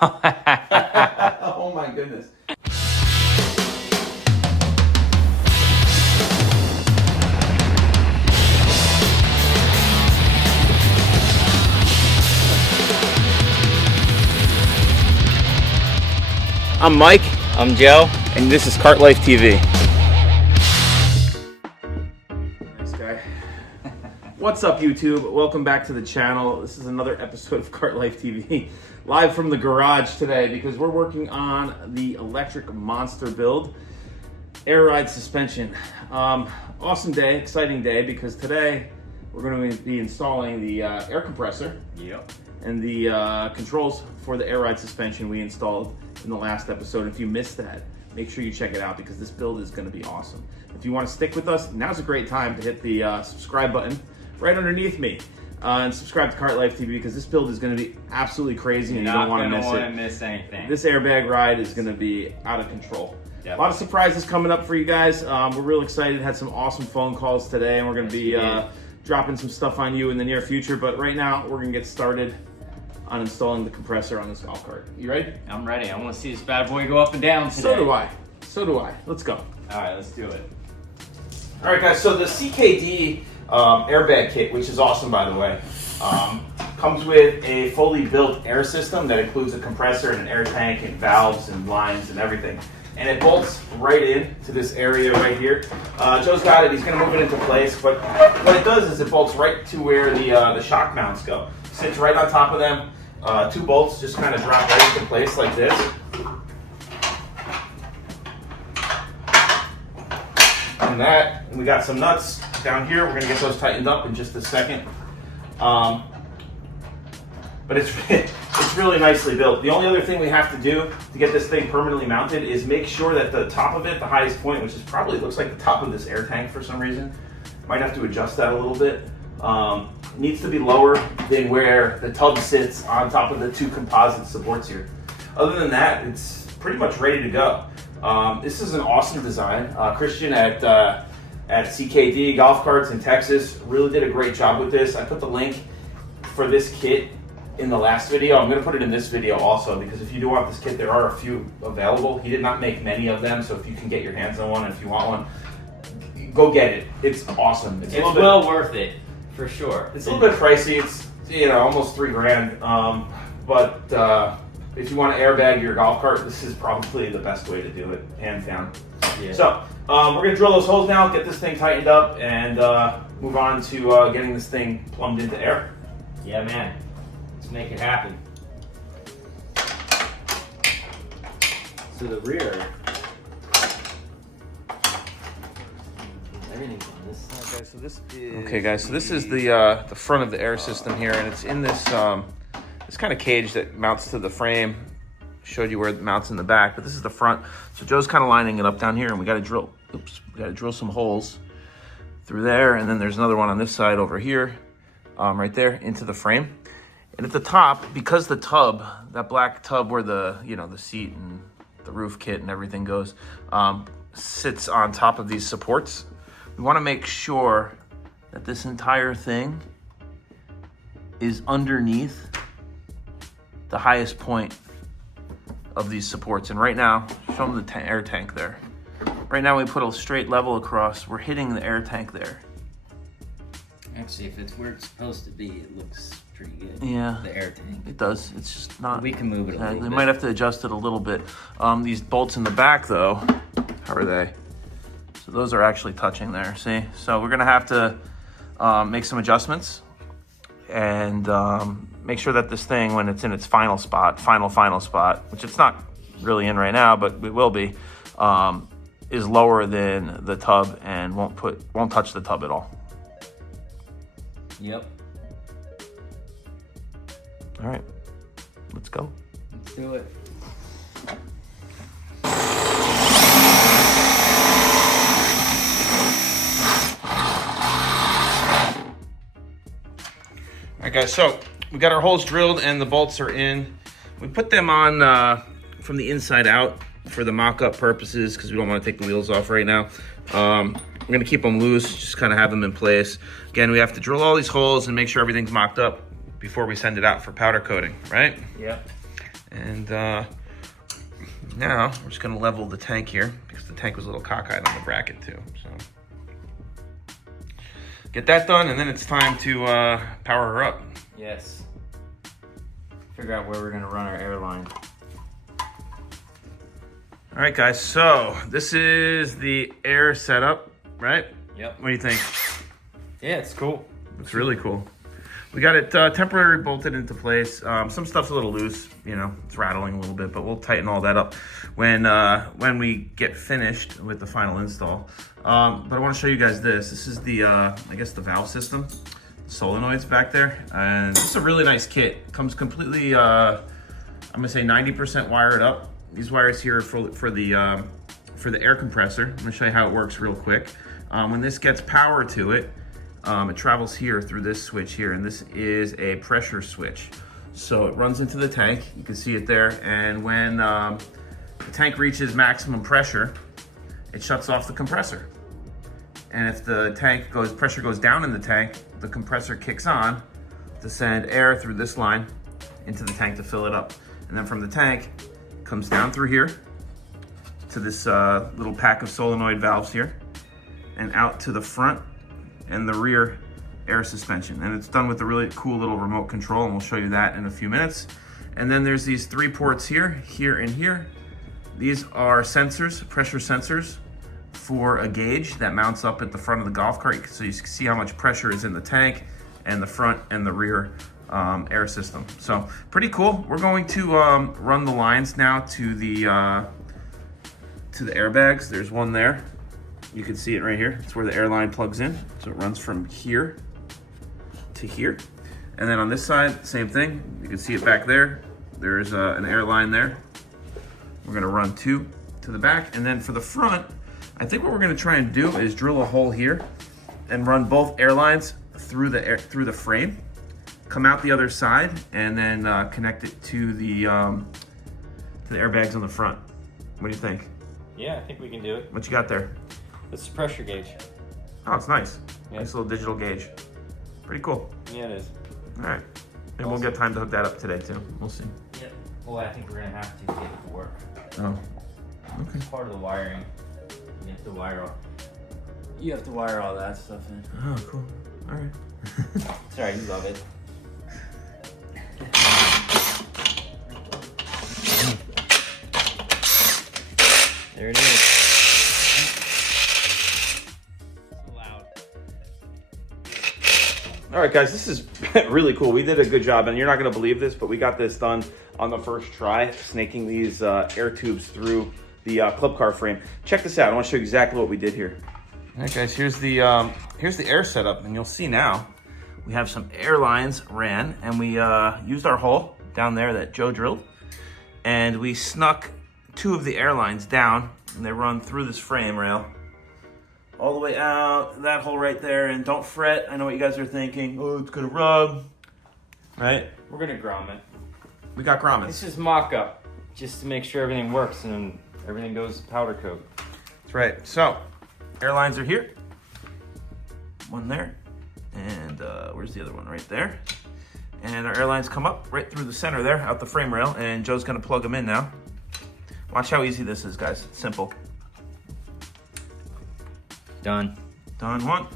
Oh my goodness. I'm Mike. I'm Joe. And this is Kart Life TV. Nice guy. What's up, YouTube? Welcome back to the channel. This is another episode of Kart Life TV. Live from the garage today because we're working on the electric monster build. Air ride suspension. Awesome day, exciting day, because today we're going to be installing the air compressor. Yep. And the controls for the air ride suspension we installed in the last episode. If you missed that, make sure you check it out because this build is going to be awesome. If you want to stick with us, now's a great time to hit the subscribe button right underneath me and subscribe to Kart Life TV because this build is going to be absolutely crazy and you don't want to miss it. Not going to miss anything. This airbag ride is going to be out of control. Definitely. A lot of surprises coming up for you guys. We're real excited. Had some awesome phone calls today, and we're going to be dropping some stuff on you in the near future. But right now, we're going to get started on installing the compressor on this golf cart. You ready? I'm ready. I want to see this bad boy go up and down today. So do I. So do I. Let's go. All right, let's do it. All right, guys. So the CKD airbag kit, which is awesome, by the way, comes with a fully built air system that includes a compressor and an air tank and valves and lines and everything. And it bolts right in to this area right here. Joe's got it. He's going to move it into place. But what it does is it bolts right to where the shock mounts go. Sits right on top of them. Two bolts just kind of drop right into place like this. And we got some nuts down here. We're going to get those tightened up in just a second. But it's really nicely built. The only other thing we have to do to get this thing permanently mounted is make sure that the top of it, the highest point, which is probably looks like the top of this air tank for some reason, might have to adjust that a little bit. Needs to be lower than where the tub sits on top of the two composite supports here. Other than that, it's pretty much ready to go. This is an awesome design. Christian at CKD Golf Carts in Texas really did a great job with this. I put the link for this kit in the last video. I'm going to put it in this video also because if you do want this kit, there are a few available. He did not make many of them, so if you can get your hands on one and if you want one, go get it. It's awesome. It's well worth it. For sure. It's a little bit pricey. It's almost $3,000. But if you want to airbag your golf cart, this is probably the best way to do it, hands down. Yeah. So we're gonna drill those holes now, get this thing tightened up, and move on to getting this thing plumbed into air. Yeah, man. Let's make it happen. So the rear. Everything's on this side. Okay, guys. So this is the front of the air system here, and it's in this this kind of cage that mounts to the frame. Showed you where it mounts in the back, but this is the front. So Joe's kind of lining it up down here, and we got to drill. We got to drill some holes through there, and then there's another one on this side over here, right there into the frame. And at the top, because the tub, that black tub where the the seat and the roof kit and everything goes, sits on top of these supports. We want to make sure that this entire thing is underneath the highest point of these supports. And right now, show them the air tank there. Right now we put a straight level across. We're hitting the air tank there. Actually, if it's where it's supposed to be, it looks pretty good. Yeah. The air tank. It does. It's just not. We can move it a little bit. We might have to adjust it a little bit. These bolts in the back though, how are they? So those are actually touching there, see? So we're gonna have to make some adjustments and make sure that this thing, when it's in its final spot, which it's not really in right now, but it will be, is lower than the tub and won't touch the tub at all. Yep. All right, let's go. Let's do it. All right, guys, so we got our holes drilled and the bolts are in. We put them on from the inside out for the mock-up purposes because we don't want to take the wheels off right now. We're going to keep them loose, just kind of have them in place. Again, we have to drill all these holes and make sure everything's mocked up before we send it out for powder coating, right? Yep. And now we're just gonna level the tank here because the tank was a little cockeyed on the bracket too. So get that done, and then it's time to power her up. Yes. Figure out where we're gonna run our airline. All right, guys, so this is the air setup, right? Yep. What do you think? Yeah, it's cool. It's really cool. We got it temporarily bolted into place. Some stuff's a little loose, you know, it's rattling a little bit, but we'll tighten all that up when we get finished with the final install. But I want to show you guys this. This is the, I guess the valve system, the solenoids back there. And this is a really nice kit. It comes completely, I'm gonna say 90% wired up. These wires here for the air compressor. I'm gonna show you how it works real quick. When this gets power to it, it travels here through this switch here, and this is a pressure switch. So it runs into the tank, you can see it there, and when the tank reaches maximum pressure, it shuts off the compressor. And if the pressure goes down in the tank, the compressor kicks on to send air through this line into the tank to fill it up. And then from the tank, it comes down through here to this little pack of solenoid valves here, and out to the front and the rear air suspension. And it's done with a really cool little remote control, and we'll show you that in a few minutes. And then there's these 3 ports here, here, and here. These are sensors, pressure sensors for a gauge that mounts up at the front of the golf cart, so you can see how much pressure is in the tank and the front and the rear air system. So pretty cool. We're going to run the lines now to the airbags. There's one there. You can see it right here. It's where the airline plugs in. So it runs from here to here. And then on this side, same thing. You can see it back there. There's an airline there. We're gonna run 2 to the back. And then for the front, I think what we're gonna try and do is drill a hole here and run both airlines through the frame, come out the other side, and then connect it to the airbags on the front. What do you think? Yeah, I think we can do it. What you got there? This is pressure gauge. Oh, it's nice. Yeah. Nice little digital gauge. Pretty cool. Yeah, it is. All right. Maybe we'll get time to hook that up today too. We'll see. Yep. Well, I think we're gonna have to get it to work. Oh. Okay. It's part of the wiring. You have to wire all that stuff in. Oh, cool. All right. Sorry, you love it. There it is. All right, guys, this is really cool. We did a good job, and you're not gonna believe this, but we got this done on the first try, snaking these air tubes through the club car frame. Check this out. I want to show you exactly what we did here. All right, guys, here's the air setup, and you'll see now we have some air lines ran, and we used our hole down there that Joe drilled, and we snuck 2 of the air lines down, and they run through this frame rail all the way out that hole right there. And don't fret, I know what you guys are thinking. Oh, it's gonna rub, right? We're gonna grom it. We got grommets. This is mock-up, just to make sure everything works and everything goes powder coat. That's right. So, airlines are here. One there, and where's the other one? Right there. And our airlines come up right through the center there, out the frame rail, and Joe's gonna plug them in now. Watch how easy this is, guys. It's simple. Done. Done. 1.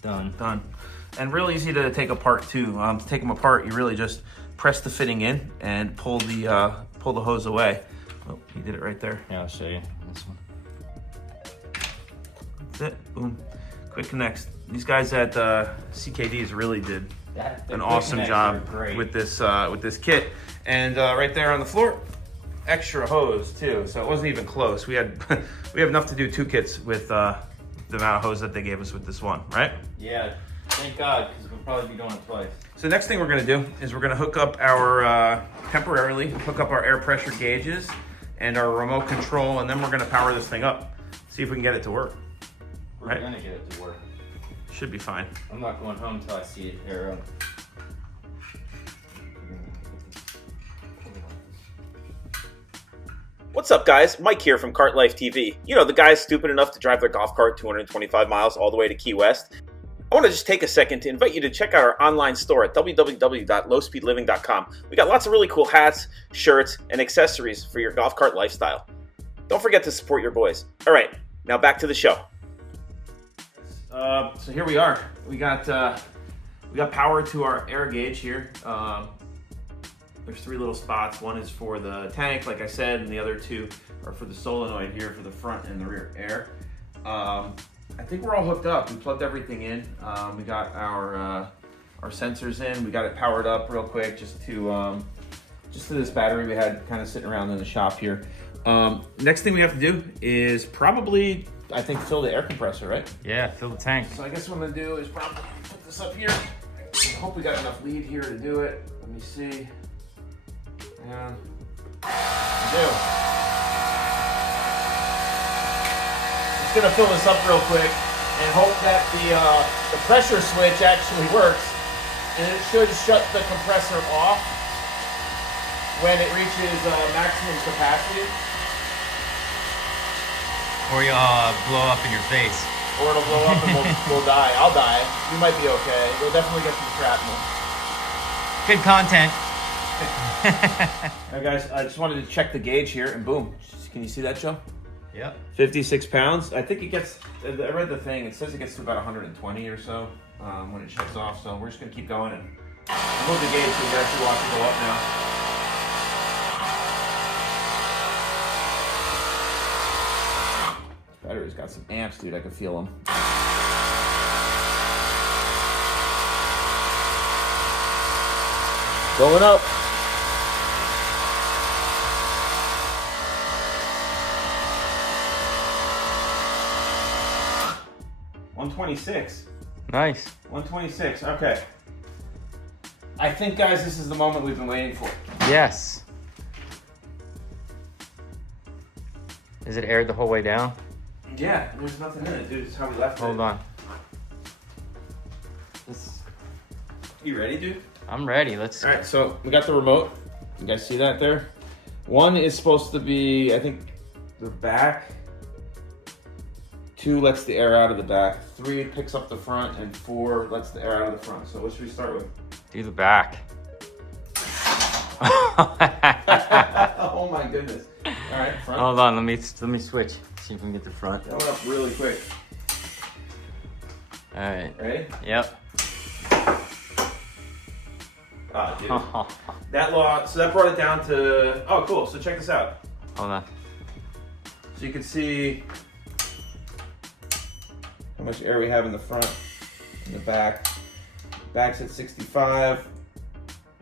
Done. Done. And real easy to take apart too. To take them apart, you really just press the fitting in and pull the hose away. Oh, he did it right there. Yeah, I'll show you this one. That's it. Boom. Quick connects. These guys at CKDs really did an awesome job with this kit. And right there on the floor, extra hose too. So it wasn't even close. We have enough to do 2 kits with the amount of hose that they gave us with this one, right? Yeah. Thank God, because we'll probably be doing it twice. So the next thing we're gonna do is we're gonna hook up our, temporarily hook up our air pressure gauges and our remote control, and then we're gonna power this thing up. See if we can get it to work. We're Right? gonna get it to work. Should be fine. I'm not going home until I see it air up. What's up, guys? Mike here from Kart Life TV. You know, the guys stupid enough to drive their golf cart 225 miles all the way to Key West. I want to just take a second to invite you to check out our online store at www.lowspeedliving.com. We got lots of really cool hats, shirts, and accessories for your golf cart lifestyle. Don't forget to support your boys. All right, now back to the show. So here we are. We got power to our air gauge here. There's 3 little spots. One is for the tank, like I said, and the other 2 are for the solenoid here for the front and the rear air. I think we're all hooked up. We plugged everything in. We got our sensors in. We got it powered up real quick just to this battery we had kind of sitting around in the shop here. Next thing we have to do is probably, I think, fill the air compressor, right? Yeah, fill the tank. So I guess what I'm gonna do is probably put this up here. I hope we got enough lead here to do it. Let me see. Yeah, we do. Just gonna fill this up real quick and hope that the pressure switch actually works, and it should shut the compressor off when it reaches maximum capacity. Or you'll blow up in your face. Or it'll blow up and we'll die. I'll die. You might be okay. You'll definitely get some shrapnel. Good content. All right, guys, I just wanted to check the gauge here, and boom. Can you see that, Joe? Yep. 56 pounds. I think it gets, I read the thing, it says it gets to about 120 or so when it shuts off, so we're just going to keep going and move the gauge so you can actually watch it go up now. Battery's got some amps, dude. I can feel them. Going up. $126. Nice. 126. Okay. I think, guys, this is the moment we've been waiting for. Yes. Is it aired the whole way down? Yeah, there's nothing in it, dude. It's how we left it. Hold on. You ready, dude? I'm ready. Let's. All right, so we got the remote. You guys see that there? 1 is supposed to be, I think, the back. 2 lets the air out of the back. 3 picks up the front, and 4 lets the air out of the front. So what should we start with? Do the back. Oh my goodness! All right, front. Hold on. Let me switch. See if we can get the front. That went up really quick. All right. Ready? Yep. Ah, dude. That law. So that brought it down to. Oh, cool. So check this out. Hold on. So you can see how much air we have in the front and the back. Back's at 65.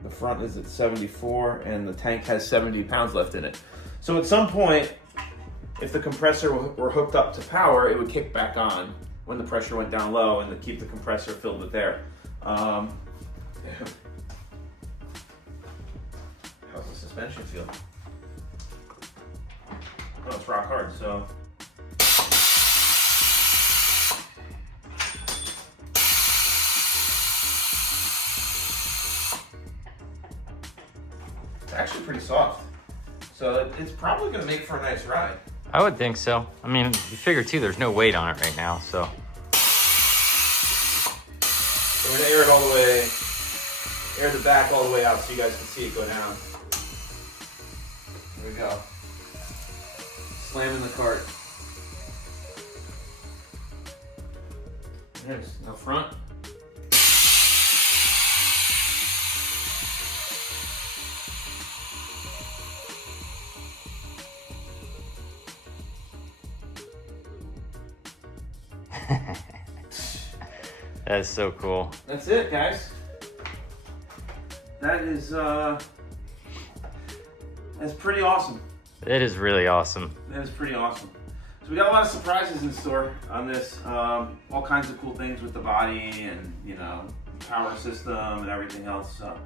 The front is at 74, and the tank has 70 pounds left in it. So at some point, if the compressor were hooked up to power, it would kick back on when the pressure went down low and to keep the compressor filled with air. How's the suspension feel? Oh, it's rock hard, so. It's actually pretty soft. So it's probably gonna make for a nice ride. I would think so. I mean, you figure too, there's no weight on it right now, so. So we're gonna air it all the way, air the back all the way out so you guys can see it go down. There we go. Slamming the cart. There's now front. That is so cool. That's it, guys. That is that's pretty awesome. It is really awesome. That is pretty awesome. So we got a lot of surprises in store on this. All kinds of cool things with the body and, you know, power system and everything else. So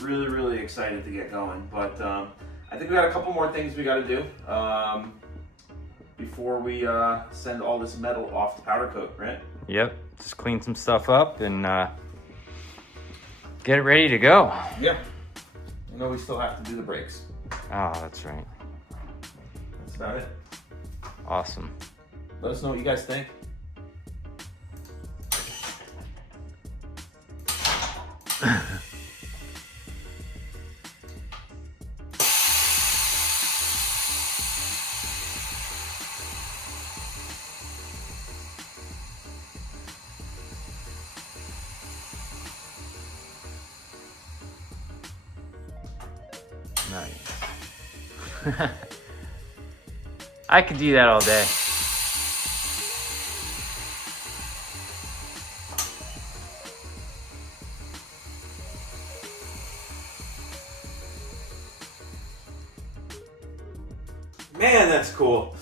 really, really excited to get going. But I think we got a couple more things we got to do before we send all this metal off the powder coat, right? Yep. Just clean some stuff up and get it ready to go. Yeah. I know we still have to do the brakes. Oh, that's right. That's about it. Awesome. Let us know what you guys think. Nice. I could do that all day. Man, that's cool.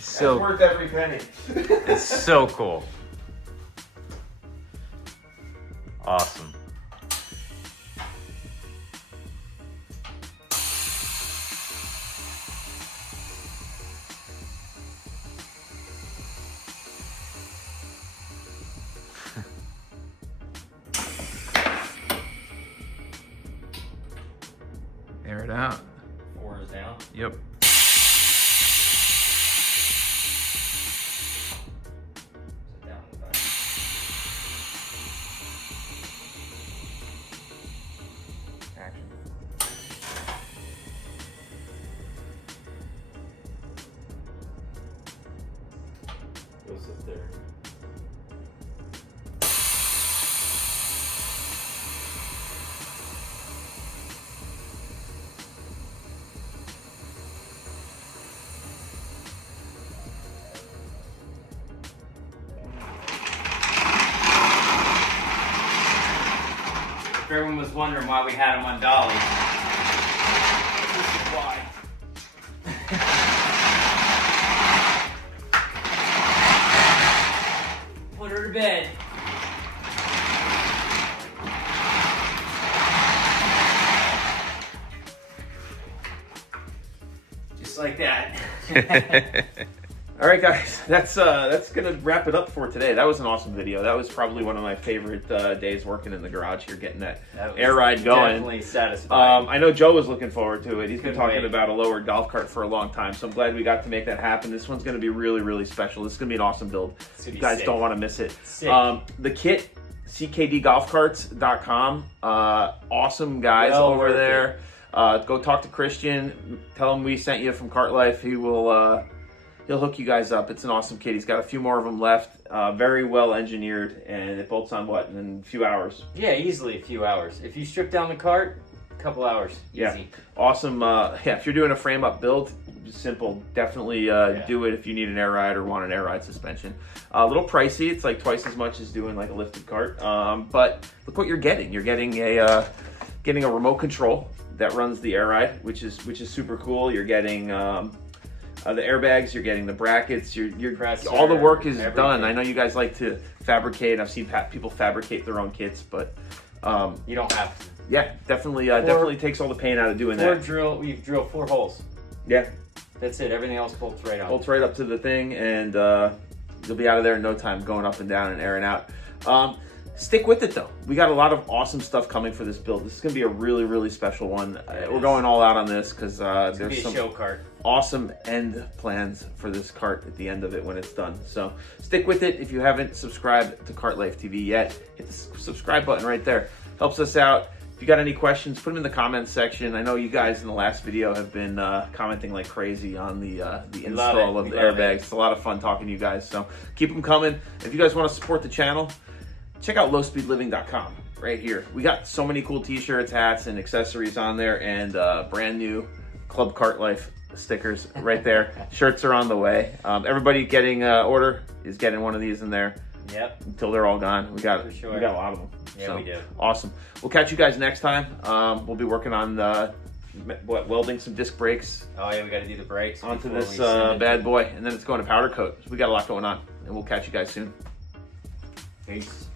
So It's worth every penny. it's so cool. Awesome. Air it out. 4 is down. Yep. Sit down in the back. Action. Goes up there. If everyone was wondering why we had them on dollies, this is why. Put her to bed. Just like that. All right, guys, that's gonna wrap it up for today. That was an awesome video. That was probably one of my favorite days working in the garage here, getting that That was air ride going. Definitely satisfying. I know Joe was looking forward to it. He's been Couldn't talking wait. about a lower golf cart for a long time, so I'm glad we got to make that happen. This one's going to be really, really special. This is going to be an awesome build. It's gonna You be guys sick. don't want to miss it. Sick. The kit, ckdgolfcarts.com. Awesome guys Well over worth there. Go talk to Christian. Tell him we sent you from Cart Life. He will. He'll hook you guys up. It's an awesome kit. He's got a few more of them left. Very well engineered, and it bolts on what in a few hours. Yeah, easily a few hours. If you strip down the cart, a couple hours. Yeah. Easy. Awesome. If you're doing a frame up build, simple. Definitely do it if you need an air ride or want an air ride suspension. A little pricey. It's like twice as much as doing like a lifted cart. But look what you're getting. You're getting a remote control that runs the air ride, which is super cool. You're getting the airbags. You're getting the brackets. You're Compressor, all the work is everything. done. I know you guys like to fabricate. I've seen people fabricate their own kits, but You don't have to. yeah, definitely takes all the pain out of doing that. You've drilled 4 holes. Yeah. That's it. Everything else bolts right on. Bolts right up to the thing, and you'll be out of there in no time, going up and down and airing out. Stick with it though. We got a lot of awesome stuff coming for this build. This is gonna be a really, really special one. We're going all out on this because It's gonna there's be a some show cart. awesome end plans for this cart at the end of it when it's done. So stick with it. If you haven't subscribed to Cart Life TV yet, hit the subscribe button right there. Helps us out. If you got any questions, put them in the comments section. I know you guys in the last video have been commenting like crazy on the install of the airbags. It's a lot of fun talking to you guys, so keep them coming. If you guys want to support the channel, check out lowspeedliving.com right here. We got so many cool t-shirts, hats, and accessories on there, and brand new Club Cart Life stickers right there. Shirts are on the way. Everybody getting order is getting one of these in there Yep. until they're all gone. We got For sure. we got a lot of them. Yeah, So, we do. Awesome. We'll catch you guys next time. We'll be working on welding some disc brakes Oh yeah, we got to do the brakes onto before this we send it. bad boy, and then it's going to powder coat. So we got a lot going on, and we'll catch you guys soon. Peace.